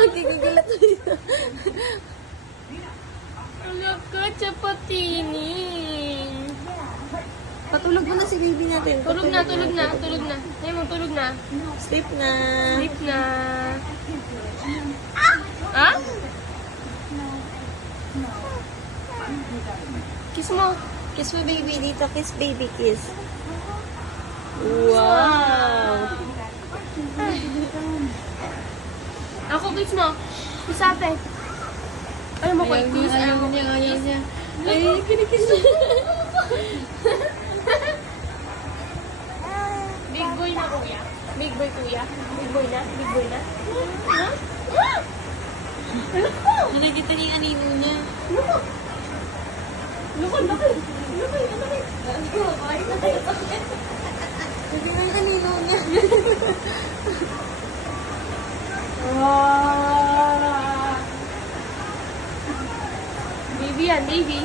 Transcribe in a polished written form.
Nagkigugulat tayo. Wala ka, chapatining. Patulog mo na si baby natin. Tulog na. Ngayon mo, tulog na. Sleep na. Sleep na. Ah? Kiss mo. Kiss mo baby dito. Kiss baby, kiss. Wow! Ako, kiss mo. Kiss ate. Ayaw mo ko i-kiss. Ayaw niya. Ay, kinikiss mo. Big boy na kuya. Big boy kuya. Big boy na. Ha? Nakikita niya yung anino niya. Lukod. Hindi nga yung anino niya. Baby yan, baby.